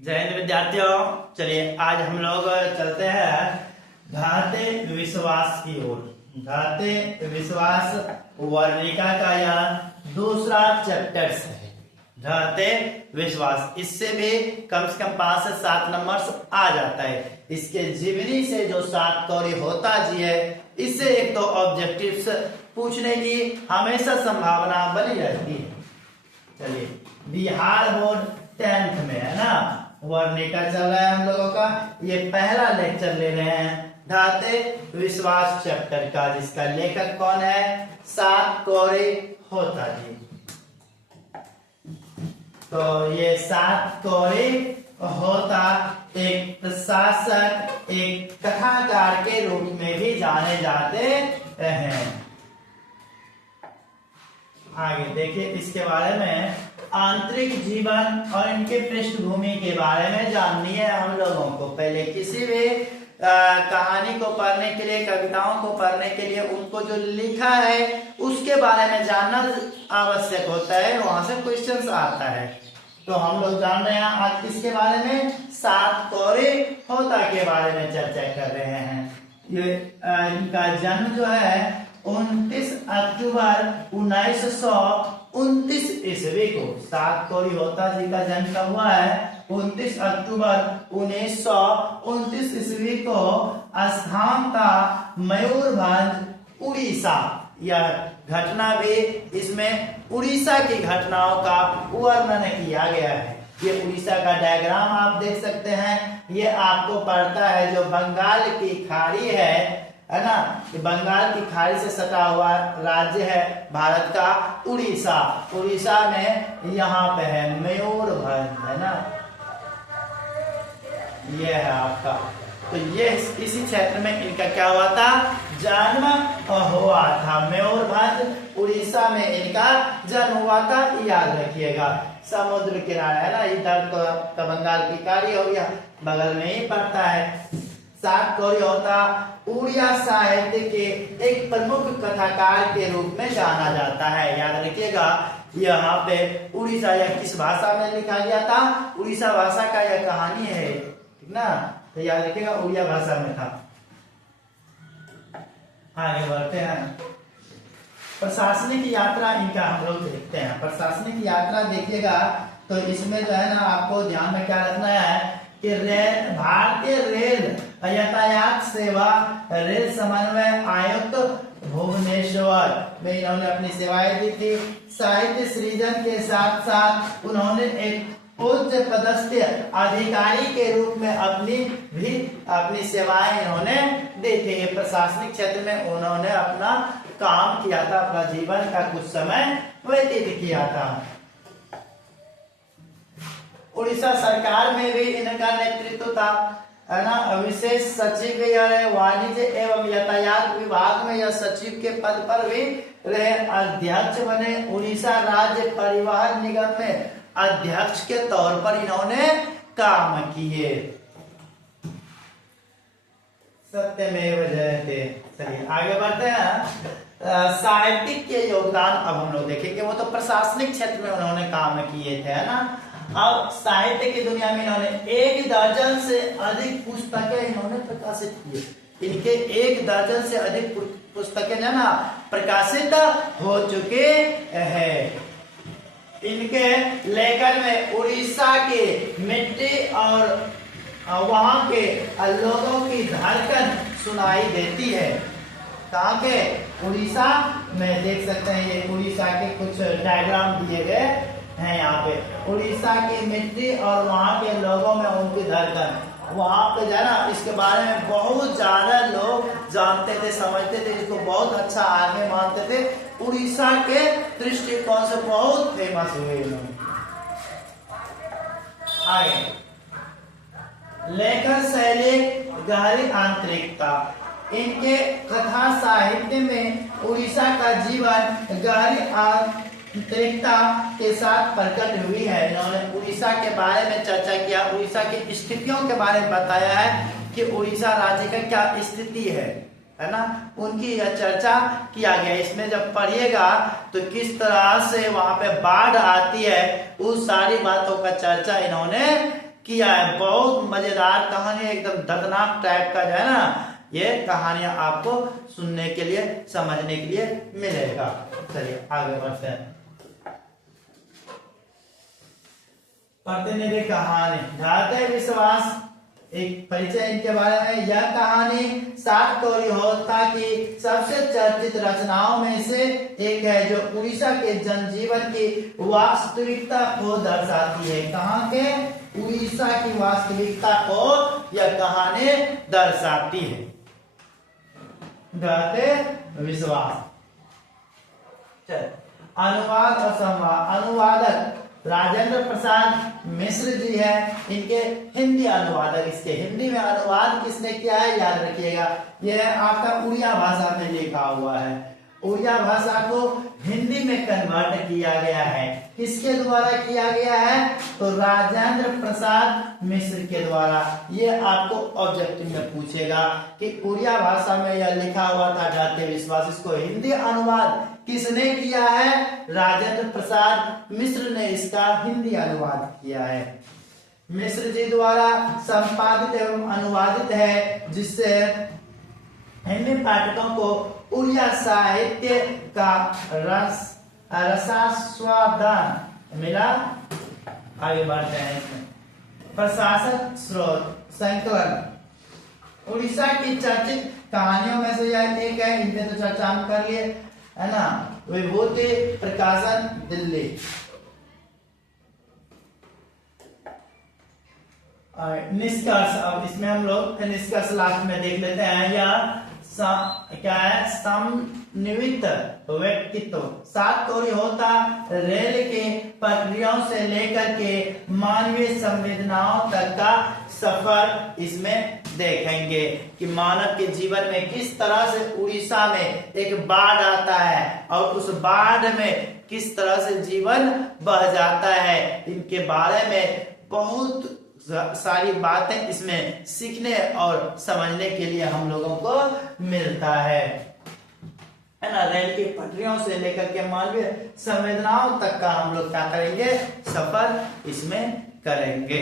जय हिंद विद्यार्थियों। चलिए आज हम लोग चलते हैं घाते विश्वास की ओर। घाते विश्वास वर्णिका का यह दूसरा चैप्टर है। घाते विश्वास, इससे भी कम से कम 5 से 7 नंबर आ जाता है। इसके जीवनी से जो 7 कौड़ी होता जी है, इससे एक तो ऑब्जेक्टिव्स पूछने की हमेशा संभावना बनी रहती है। चलिए बिहार बोर्ड 10th में है ना, वर्णिका चल रहा है हम लोगों का। ये पहला लेक्चर ले रहे हैं घाते विश्वास चैप्टर का, जिसका लेखक कौन है? 7 कौड़ी होता जी। तो ये 7 कौड़ी होता एक प्रशासक, एक कथाकार के रूप में भी जाने जाते हैं। आगे देखिए, इसके बारे में आंतरिक जीवन और इनके पृष्ठभूमि के बारे में जाननी है हम लोगों को। पहले किसी भी कहानी को पढ़ने के लिए, कविताओं को पढ़ने के लिए उनको जो लिखा है उसके बारे में जानना आवश्यक होता है। वहां से क्वेश्चंस आता है। तो हम लोग जान रहे हैं आज किसके बारे में? 7 कौड़ी होता के बारे में चर्चा कर रहे हैं। ये इनका जन्म जो है 29 अक्टूबर 1929 ईस्वी को। 7 कौड़ी होता जी का जन्म कब हुआ है? 29 अक्टूबर 1929 ईस्वी को। स्थान था मयूरभंज, उड़ीसा। यह घटना भी इसमें उड़ीसा की घटनाओं का वर्णन किया गया है। ये उड़ीसा का डायग्राम आप देख सकते हैं। ये आपको पड़ता है जो बंगाल की खाड़ी है ना, ये बंगाल की खाड़ी से सटा हुआ राज्य है भारत का उड़ीसा। उड़ीसा में यहाँ पे है मयूरभंज, है ना, ये है आपका। तो ये इसी क्षेत्र में इनका क्या हुआ था? जन्म हुआ था। मयूरभंज उड़ीसा में इनका जन्म हुआ था, याद रखिएगा। समुद्र किनारा है ना, इधर तो बंगाल की खाड़ी हो गया, बगल में ही पड़ता है। 7 कौड़ी होता उड़िया साहित्य के एक प्रमुख कथाकार के रूप में जाना जाता है। याद रखिएगा, यहाँ पे उड़ीसा यह किस भाषा में लिखा गया था? उड़ीसा भाषा का यह कहानी है, ठीक ना। तो याद रखिएगा उड़िया भाषा में था। आगे बढ़ते हैं। प्रशासनिक यात्रा इनका हम लोग देखते हैं। प्रशासनिक यात्रा देखिएगा तो इसमें जो है ना, आपको ध्यान में क्या रखना है कि भारतीय रेल यातायात सेवा रेल समन्वय आयुक्त भुवनेश्वर में इन्होंने अपनी सेवाएं दी थी। साहित्य सृजन के साथ साथ उन्होंने एक उच्च पदस्थ अधिकारी के रूप में अपनी सेवाएं इन्होंने दी थी। प्रशासनिक क्षेत्र में उन्होंने अपना काम किया था, अपना जीवन का कुछ समय व्यतीत किया था। उड़ीसा सरकार में भी इनका नेतृत्व था, है ना। विशेष सचिव वाणिज्य एवं यातायात विभाग में यह सचिव के पद पर भी रहे। अध्यक्ष बने। उड़ीसा राज्य परिवहन निगम में अध्यक्ष के तौर पर इन्होंने काम किए। सत्यमेव जयते। चलिए आगे बढ़ते हैं। साहित्यिक के योगदान अब हम लोग देखेंगे। वो तो प्रशासनिक क्षेत्र में उन्होंने काम किए थे, है ना। अब साहित्य की दुनिया में इन्होंने 1 दर्जन से अधिक पुस्तकें इन्होंने प्रकाशित की। इनके 1 दर्जन से अधिक पुस्तकें जो ना प्रकाशित हो चुके हैं। इनके लेखन में उड़ीसा के मिट्टी और वहां के लोगों की धड़कन सुनाई देती है। कहाँ के? उड़ीसा में। देख सकते हैं ये उड़ीसा के कुछ डायग्राम दिए गए हैं यहाँ पे। उड़ीसा की मिट्टी और वहाँ के लोगों में उनकी धड़कन। वहाँ पे जो है ना, इसके बारे में बहुत ज्यादा लोग जानते थे, समझते थे, इसको बहुत अच्छा आगे मानते थे। उड़ीसा के दृष्टिकोण से बहुत फेमस हुए लोग। आगे लेखन शैली, गहरी आंतरिकता। इनके कथा साहित्य में उड़ीसा का जीवन गहरी आंतरिकता के साथ प्रकट हुई है। इन्होंने उड़ीसा के बारे में चर्चा किया, उड़ीसा की स्थितियों के बारे में बताया है कि उड़ीसा राज्य का क्या स्थिति है ना। उनकी यह चर्चा किया गया। इसमें जब पढ़िएगा तो किस तरह से वहां पे बाढ़ आती है, उस सारी बातों का चर्चा इन्होंने किया है। बहुत मजेदार कहानी, एकदम दर्दनाक टाइप का जो है ना, ये कहानियां आपको सुनने के लिए, समझने के लिए मिलेगा। चलिए आगे बढ़ते हैं। प्रतिनिधि कहानी, भारतीय विश्वास, एक परिचय इनके बारे में। यह कहानी सात कोरी होता की सबसे चर्चित रचनाओं में से एक है, जो उड़ीसा के जनजीवन की वास्तविकता को दर्शाती है। कहाँ के? उड़ीसा की वास्तविकता को यह कहानी दर्शाती है। भारतीय विश्वास। अनुवाद और संवाद। अनुवादक राजेंद्र प्रसाद मिश्र जी है, इनके हिंदी अनुवादक। इसके हिंदी में अनुवाद किसने किया है, याद रखिएगा, यह आपका उड़िया भाषा में लिखा हुआ है। उड़िया भाषा को हिंदी में कन्वर्ट किया गया है। किसके द्वारा किया गया है? तो राजेंद्र प्रसाद मिश्र के द्वारा। ये आपको ऑब्जेक्टिव में पूछेगा कि उड़िया भाषा में यह लिखा हुआ था जातीय विश्वास, इसको हिंदी अनुवाद किसने किया है? राजेंद्र प्रसाद मिश्र ने इसका हिंदी अनुवाद किया है। मिश्र जी द्वारा संपादित एवं अनुवादित है, जिससे हिंदी पाठकों को उड़िया साहित्य का रसास्वादन मिला। आगे बढ़ते हैं इसमें। प्रशासक स्रोत संकलन। उड़ीसा की चर्चित कहानियों में से यह एक है, इन पे तो चर्चा हम कर लिए है ना। विभूति प्रकाशन, दिल्ली। निष्कर्ष, अब इसमें हम लोग निष्कर्ष लास्ट में देख लेते हैं। यह क्या है? समन्वित व्यक्तित्व। सात कोरी होता रेल के प्रक्रियाओं से लेकर के मानवीय संवेदनाओं तक का सफर इसमें देखेंगे कि मानव के जीवन में किस तरह से उड़ीसा में एक बाढ़ आता है और उस बाढ़ में किस तरह से जीवन बह जाता है। इनके बारे में बहुत सारी बातें इसमें सीखने और समझने के लिए हम लोगों को मिलता है ना। रेल की पटरियों से लेकर के मानवीय संवेदनाओं तक का हम लोग क्या करेंगे? सफर इसमें करेंगे,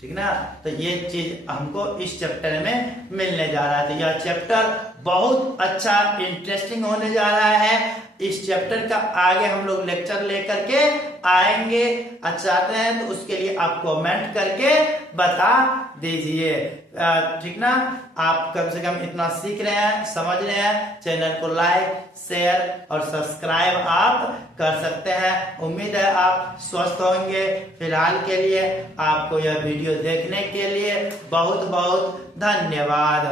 ठीक ना। तो ये चीज हमको इस चैप्टर में मिलने जा रहा है। तो यह चैप्टर बहुत अच्छा इंटरेस्टिंग होने जा रहा है। इस चैप्टर का आगे हम लोग लेक्चर लेकर के आएंगे। चाहते हैं तो उसके लिए आप कमेंट करके बता दीजिए, ठीक ना। आप कम से कम इतना सीख रहे हैं, समझ रहे हैं। चैनल को लाइक, शेयर और सब्सक्राइब आप कर सकते हैं। उम्मीद है आप स्वस्थ होंगे। फिलहाल के लिए आपको यह वीडियो देखने के लिए बहुत बहुत धन्यवाद।